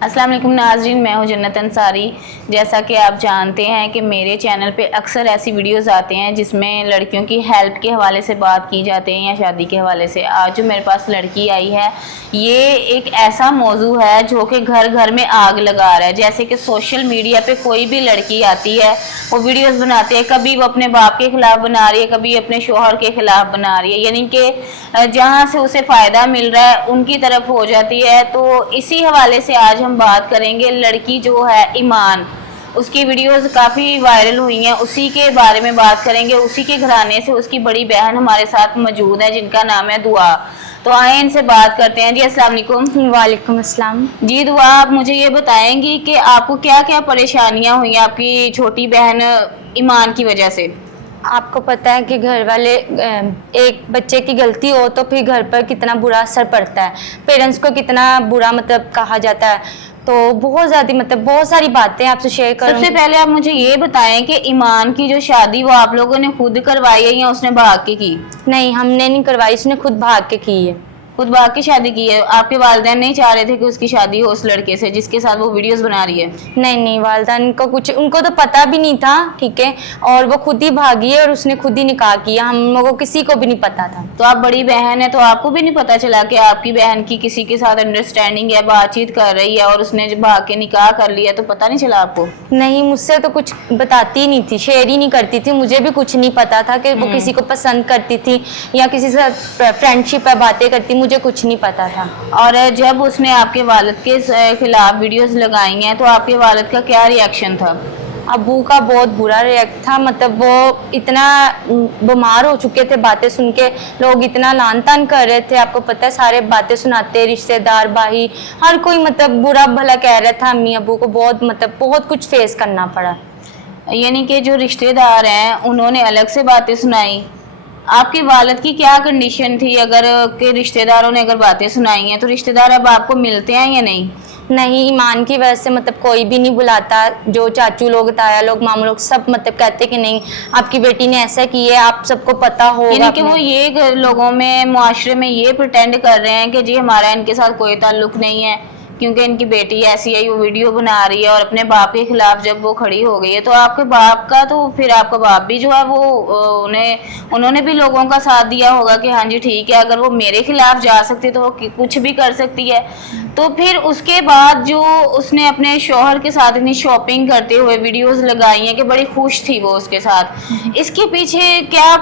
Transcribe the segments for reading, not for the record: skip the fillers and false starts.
अस्सलाम वालेकुम नाज़रीन, मैं हूं जन्नत अंसारी। जैसा कि आप जानते हैं कि मेरे चैनल पे अक्सर ऐसी वीडियोस आते हैं जिसमें लड़कियों की हेल्प के हवाले से बात की जाती है या शादी के हवाले से। आज जो मेरे पास लड़की आई है, ये एक ऐसा मौजू है जो कि घर घर में आग लगा रहा है। जैसे कि सोशल मीडिया पे कोई भी लड़की आती है, वो वीडियोस बनाती है, कभी वो अपने बाप के खिलाफ बना रही है, कभी अपने शोहर के खिलाफ बना रही है, यानी कि जहाँ से उसे फ़ायदा मिल रहा है उनकी तरफ हो जाती है। तो इसी हवाले से आज हम बात करेंगे। लड़की जो है ईमान, उसकी वीडियोस काफ़ी वायरल हुई हैं, उसी के बारे में बात करेंगे। उसी के घराने से उसकी बड़ी बहन हमारे साथ मौजूद है जिनका नाम है दुआ। तो आए इनसे बात करते हैं। जी अस्सलाम वालेकुम। वालेकुम अस्सलाम। जी दुआ, आप मुझे ये बताएंगी कि आपको क्या क्या परेशानियां हुई आपकी छोटी बहन ईमान की वजह से? आपको पता है कि घर वाले एक बच्चे की गलती हो तो फिर घर पर कितना बुरा असर पड़ता है, पेरेंट्स को कितना बुरा कहा जाता है। तो बहुत ज़्यादा बहुत सारी बातें आपसे शेयर करूँगी। सबसे पहले आप मुझे ये बताएं कि ईमान की जो शादी वो आप लोगों ने खुद करवाई है या उसने भाग के की? नहीं, हमने नहीं करवाई, उसने खुद भाग के की है। खुद भाग के शादी की है? आपके वालिदैन नहीं चाह रहे थे कि उसकी शादी हो उस लड़के से जिसके साथ वो वीडियोस बना रही है? नहीं, वालिदैन को कुछ, उनको तो पता भी नहीं था, ठीक है, और वो खुद ही भागी है और उसने खुद ही निकाह किया। हम लोगों को किसी को भी नहीं पता था। तो आप बड़ी बहन है, तो आपको भी नहीं पता चला कि आपकी बहन की किसी के साथ अंडरस्टैंडिंग है, बातचीत कर रही है और उसने जब भाग के निकाह कर लिया? तो पता नहीं चला आपको? नहीं, मुझसे तो कुछ बताती नहीं थी, शेयर ही नहीं करती थी। मुझे भी कुछ नहीं पता था कि वो किसी को पसंद करती थी या किसी से फ्रेंडशिप पर बातें करती, मुझे कुछ नहीं पता था। और जब उसने आपके वालिद के खिलाफ वीडियोस लगाई हैं तो आपके वालिद का क्या रिएक्शन था? अबू का बहुत बुरा रिएक्ट था। वो इतना बीमार हो चुके थे, बातें सुन के लोग इतना लान तान कर रहे थे। आपको पता है, सारे बातें सुनाते, रिश्तेदार, भाई, हर कोई बुरा भला कह रहा था। अम्मी अबू को बहुत कुछ फेस करना पड़ा। यानी कि जो रिश्तेदार हैं उन्होंने अलग से बातें सुनाई। आपके वालिद की क्या कंडीशन थी? अगर के रिश्तेदारों ने अगर बातें सुनाई हैं तो रिश्तेदार अब आपको मिलते हैं या नहीं? नहीं, ईमान की वजह से कोई भी नहीं बुलाता। जो चाचू लोग, ताया लोग, मामू लोग सब कहते कि नहीं, आपकी बेटी ने ऐसा किया है, आप सबको पता होगा। यानी कि वो ये लोगों में, मुआशरे में ये प्रिटेंड कर रहे हैं कि जी हमारा इनके साथ कोई ताल्लुक नहीं है क्योंकि इनकी बेटी ऐसी है, वो वीडियो बना रही है और अपने बाप के खिलाफ जब वो खड़ी हो गई है। तो आपके बाप का, तो फिर आपका बाप भी जो है वो उन्होंने भी लोगों का साथ दिया होगा कि हाँ जी ठीक है, अगर वो मेरे खिलाफ जा सकती तो वो कुछ भी कर सकती है। तो फिर उसके बाद जो उसने अपने शौहर के साथ इतनी शॉपिंग करते हुए वीडियोस लगाई हैं कि बड़ी खुश थी वो उसके साथ, इसके पीछे क्या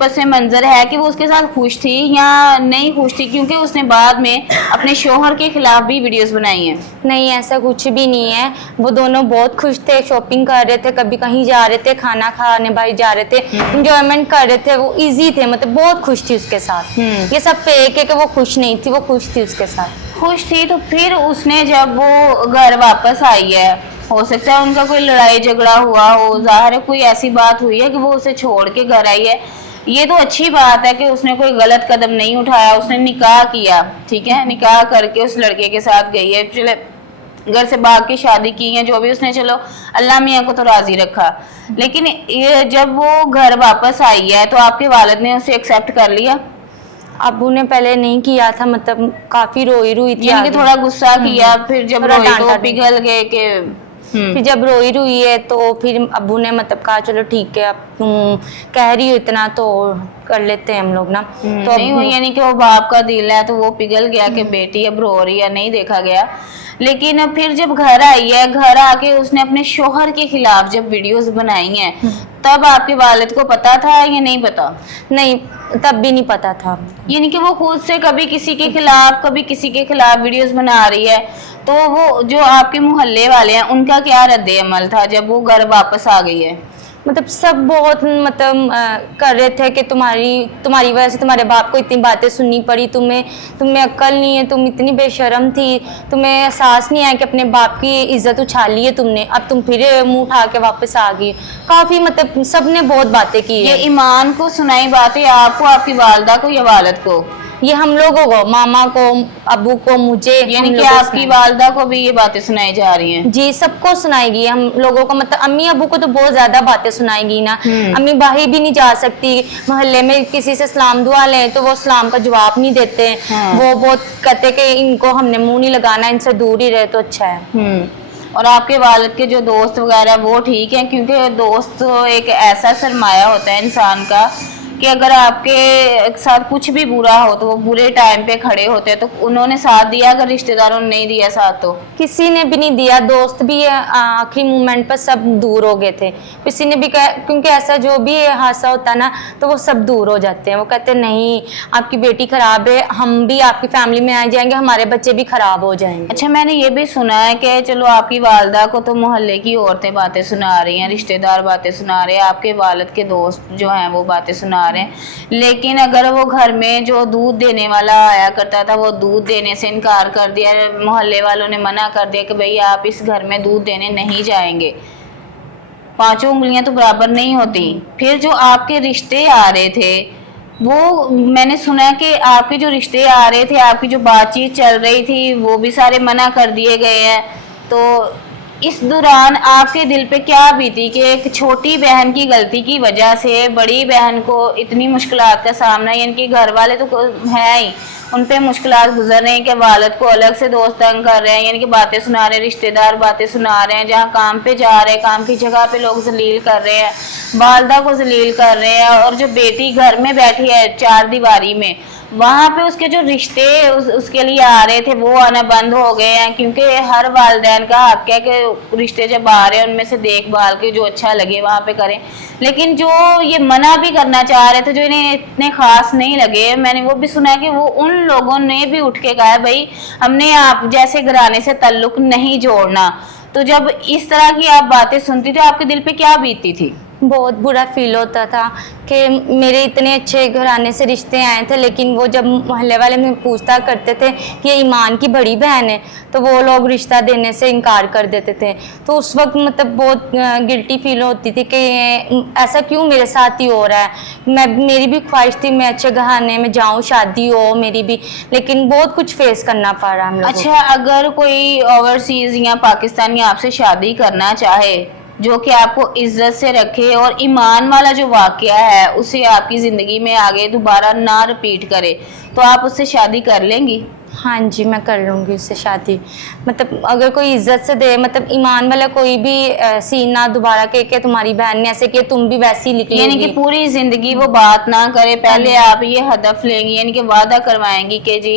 पस मंजर है कि वो उसके साथ खुश थी या नहीं खुश थी? क्योंकि उसने बाद में अपने शौहर के खिलाफ भी वीडियोस बनाई हैं। नहीं, ऐसा कुछ भी नहीं है। वो दोनों बहुत खुश थे, शॉपिंग कर रहे थे, कभी कहीं जा रहे थे, खाना खाने भाई जा रहे थे, एंजॉयमेंट कर रहे थे। वो इजी थे, बहुत खुश थी उसके साथ। ये सब फेक है कि वो खुश नहीं थी, वो खुश थी उसके साथ। खुश थी। तो फिर उसने जब वो घर वापस आई है, हो सकता है उनका कोई लड़ाई झगड़ा हुआ हो, जाहिर है कोई ऐसी बात हुई है कि वो उसे छोड़ के घर आई है। ये तो अच्छी बात है कि उसने कोई गलत कदम नहीं उठाया, उसने निकाह किया, ठीक है, निकाह करके उस लड़के के साथ गई है, चले घर से भाग के शादी की है, जो भी उसने, चलो अल्लाह मियाँ को तो राजी रखा। लेकिन ये जब वो घर वापस आई है तो आपके वालिद ने उसे एक्सेप्ट कर लिया? अबू ने पहले नहीं किया था, काफी रोई थी, यानी कि थोड़ा गुस्सा किया, फिर जब रोई तो पिघल गए कि फिर जब रोई है तो फिर अबू ने कहा चलो ठीक है, अब तुम कह रही हो इतना तो कर लेते हैं हम लोग ना। तो नहीं हुई, यानी कि वो बाप का दिल है तो वो पिघल गया कि बेटी अब रो रही है, नहीं देखा गया। लेकिन फिर जब घर आई है, घर आके उसने अपने शोहर के खिलाफ जब वीडियोस बनाई हैं, तब आपके वालिद को पता था या नहीं पता? नहीं, तब भी नहीं पता था। यानी कि वो खुद से कभी किसी के खिलाफ, कभी किसी के खिलाफ वीडियोस बना रही है। तो वो जो आपके मोहल्ले वाले हैं उनका क्या रद्द अमल था जब वो घर वापस आ गई है? सब बहुत कर रहे थे कि तुम्हारी वजह से तुम्हारे बाप को इतनी बातें सुननी पड़ी, तुम्हें अक्ल नहीं है, तुम इतनी बेशर्म थी, तुम्हें एहसास नहीं आया कि अपने बाप की इज्जत उछाली है तुमने, अब तुम फिर मुंह उठा के वापस आ गई। काफी सब ने बहुत बातें की ये ईमान को सुनाई बातें आपको, आपकी वालदा को या वालिद को? ये हम लोगों को, मामा को, अबू को, मुझे, यानी हम कि लोगों को आपकी सुनाएगी। वालदा को भी ये बातें सुनाई जा रही हैं? जी, सबको सुनाएगी। हम लोगों को मतलब अम्मी अबू को तो बहुत ज्यादा बातें सुनाएगी ना। अम्मी बाहर भी नहीं जा सकती, मोहल्ले में किसी से सलाम दुआ लें तो वो सलाम का जवाब नहीं देते। वो बहुत कहते कि इनको हमने मुंह नहीं लगाना, इनसे दूर ही रहे तो अच्छा है। और आपके वालिद के जो दोस्त वगैरह वो ठीक हैं? क्योंकि दोस्त तो एक ऐसा सरमाया होता है इंसान का कि अगर आपके साथ कुछ भी बुरा हो तो वो बुरे टाइम पे खड़े होते हैं। तो उन्होंने साथ दिया, अगर रिश्तेदारों ने नहीं दिया साथ तो? किसी ने भी नहीं दिया, दोस्त भी आखिरी मोमेंट पर सब दूर हो गए थे। किसी ने भी कहा, क्योंकि ऐसा जो भी हादसा होता है ना तो वो सब दूर हो जाते हैं। वो कहते नहीं आपकी बेटी खराब है, हम भी आपकी फैमिली में आ जाएंगे, हमारे बच्चे भी खराब हो जाएंगे। अच्छा, मैंने ये भी सुना है कि चलो आपकी वालदा को तो मोहल्ले की औरतें बातें सुना रही हैं, रिश्तेदार बातें सुना रहे हैं, आपके वालिद के दोस्त जो हैं वो बातें सुना रहे हैं, लेकिन अगर वो घर में जो दूध देने वाला आया करता था वो दूध देने से इनकार कर दिया, मोहल्ले वालों ने मना कर दिया कि भाई आप इस घर में दूध देने नहीं जाएंगे, पांचों उंगलियां तो बराबर नहीं होती। फिर जो आपके रिश्ते आ रहे थे वो मैंने सुना है कि आपके जो रिश्ते आ रहे थे, आपकी जो बातचीत चल रही थी वो भी सारे मना कर दिए गए हैं। तो इस दौरान आपके दिल पे क्या बीती कि एक छोटी बहन की गलती की वजह से बड़ी बहन को इतनी मुश्किलात का सामना, यानी कि घर वाले तो हैं ही, उन पे मुश्किलात गुजर रहे हैं कि वालिद को अलग से दोस्त तंग कर रहे हैं, यानी कि बातें सुना रहे हैं, रिश्तेदार बातें सुना रहे हैं, जहाँ काम पे जा रहे हैं काम की जगह पे लोग जलील कर रहे हैं, वालदा को जलील कर रहे हैं, और जो बेटी घर में बैठी है चार दीवारी में वहाँ पे उसके जो रिश्ते उसके लिए आ रहे थे वो आना बंद हो गए हैं। क्योंकि हर वालिदैन का हक है कि रिश्ते जब आ रहे हैं उनमें से देखभाल के जो अच्छा लगे वहाँ पे करें, लेकिन जो ये मना भी करना चाह रहे थे जो इन्हें इतने खास नहीं लगे, मैंने वो भी सुना कि वो उन लोगों ने भी उठ के कहा भाई हमने आप जैसे घराने से ताल्लुक नहीं जोड़ना। तो जब इस तरह की आप बातें सुनती थी आपके दिल पे क्या बीतती थी? बहुत बुरा फील होता था कि मेरे इतने अच्छे घराने से रिश्ते आए थे, लेकिन वो जब मोहल्ले वाले में पूछता करते थे कि ये ईमान की बड़ी बहन है तो वो लोग रिश्ता देने से इनकार कर देते थे। तो उस वक्त मतलब बहुत गिल्टी फील होती थी कि ऐसा क्यों मेरे साथ ही हो रहा है। मेरी भी ख्वाहिश थी मैं अच्छे घराने में जाऊँ, शादी हो मेरी भी, लेकिन बहुत कुछ फेस करना पड़ रहा हम लोगों को। अच्छा, अगर कोई ओवरसीज या पाकिस्तानी आपसे शादी करना चाहे जो कि आपको इज्जत से रखे और ईमान वाला जो वाकया है उसे आपकी ज़िंदगी में आगे दोबारा ना रिपीट करे, तो आप उससे शादी कर लेंगी? हाँ जी, मैं कर लूँगी उससे शादी। मतलब अगर कोई इज्जत से दे, मतलब ईमान वाला कोई भी सीन ना दोबारा के तुम्हारी बहन ने ऐसे किया तुम भी वैसी निकलेगी, यानी कि पूरी जिंदगी वो बात ना करे, पहले आप ये हदफ लेंगी, यानी कि वादा करवाएंगी कि जी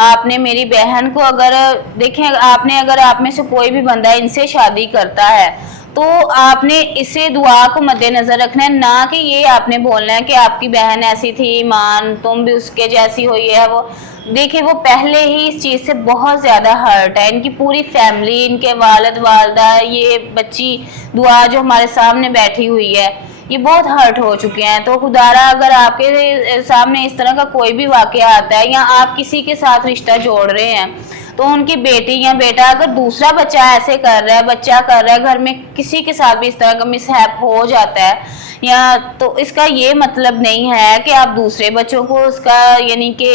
आपने मेरी बहन को, अगर देखें आपने अगर आप में से कोई भी बंदा इनसे शादी करता है तो आपने इसे दुआ को मद्देनजर रखना है, ना कि ये आपने बोलना है कि आपकी बहन ऐसी थी ईमान तुम भी उसके जैसी हो, ये है वो। देखिए वो पहले ही इस चीज़ से बहुत ज़्यादा हर्ट है, इनकी पूरी फैमिली, इनके वालिद वालदा, ये बच्ची दुआ जो हमारे सामने बैठी हुई है, ये बहुत हर्ट हो चुके हैं। तो खुदारा अगर आपके सामने इस तरह का कोई भी वाकया आता है या आप किसी के साथ रिश्ता जोड़ रहे हैं तो उनकी बेटी या बेटा अगर दूसरा बच्चा ऐसे कर रहा है, बच्चा कर रहा है, घर में किसी के साथ भी इस तरह का मिसहैप हो जाता है या, तो इसका ये मतलब नहीं है कि आप दूसरे बच्चों को उसका यानी कि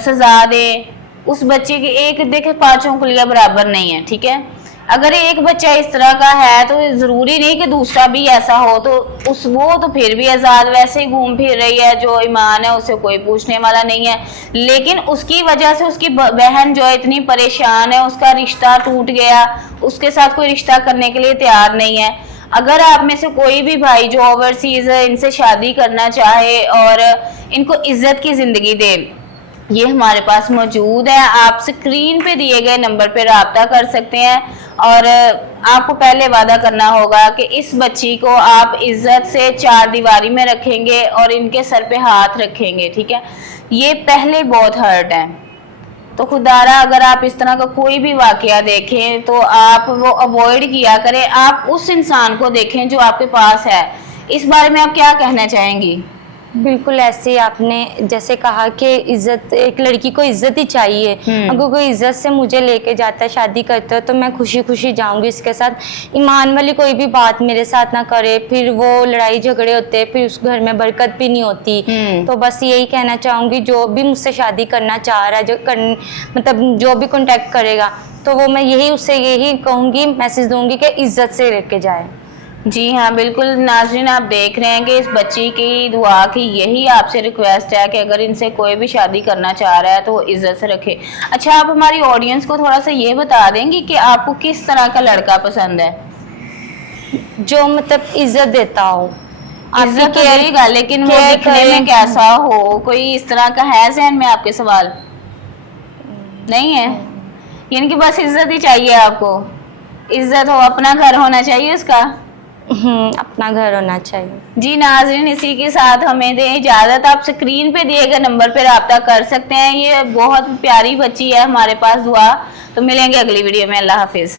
सजा दें। उस बच्चे के एक देखे पांचों उंगलियां बराबर नहीं है, ठीक है। अगर एक बच्चा इस तरह का है तो ज़रूरी नहीं कि दूसरा भी ऐसा हो, तो वो तो फिर भी आज़ाद वैसे ही घूम फिर रही है, जो ईमान है उसे कोई पूछने वाला नहीं है। लेकिन उसकी वजह से उसकी बहन जो है इतनी परेशान है, उसका रिश्ता टूट गया, उसके साथ कोई रिश्ता करने के लिए तैयार नहीं है। अगर आप में से कोई भी भाई जो ओवरसीज़ इनसे शादी करना चाहे और इनको इज्जत की ज़िंदगी दे, ये हमारे पास मौजूद है। आप स्क्रीन पे दिए गए नंबर पे रब्ता कर सकते हैं और आपको पहले वादा करना होगा कि इस बच्ची को आप इज्जत से चार दीवारी में रखेंगे और इनके सर पे हाथ रखेंगे, ठीक है। ये पहले बहुत हर्ट है, तो खुदारा अगर आप इस तरह का कोई भी वाकया देखें तो आप वो अवॉइड किया करें, आप उस इंसान को देखें जो आपके पास है। इस बारे में आप क्या कहना चाहेंगी? بالکل ایسے ہی آپ نے جیسے کہا کہ عزت، ایک لڑکی کو عزت ہی چاہیے. اگر کوئی عزت سے مجھے لے کے جاتا ہے، شادی کرتا ہے، تو میں خوشی خوشی جاؤں گی اس کے ساتھ. ایمان والی کوئی بھی بات میرے ساتھ نہ کرے، پھر وہ لڑائی جھگڑے ہوتے، پھر اس گھر میں برکت بھی نہیں ہوتی. تو بس یہی کہنا چاہوں گی، جو بھی مجھ سے شادی کرنا چاہ رہا ہے، مطلب جو بھی کانٹیکٹ کرے گا، تو وہ میں یہی اس سے یہی کہوں گی، میسج دوں گی کہ عزت سے لے کے جائے. جی ہاں بالکل. ناظرین آپ دیکھ رہے ہیں کہ اس بچی کی دعا کی یہی آپ سے ریکویسٹ ہے کہ اگر ان سے کوئی بھی شادی کرنا چاہ رہا ہے تو وہ عزت سے رکھے. اچھا آپ ہماری آڈینس کو تھوڑا سا یہ بتا دیں گی کہ آپ کو کس طرح کا لڑکا پسند ہے؟ جو مطلب عزت دیتا ہو. عزت تو دے گا، لیکن وہ دکھنے میں کیسا ہو؟ کوئی اس طرح کا ہے ذہن میں آپ کے سوال؟ نہیں ہے، یعنی کہ بس عزت ہی چاہیے آپ کو. عزت ہو، اپنا گھر ہونا چاہیے اس کا. اپنا گھر ہونا چاہیے. جی ناظرین، اسی کے ساتھ ہمیں دیں اجازت. آپ سکرین پہ دیے گئے نمبر پہ رابطہ کر سکتے ہیں. یہ بہت پیاری بچی ہے ہمارے پاس. دعا تو ملیں گے اگلی ویڈیو میں. اللہ حافظ.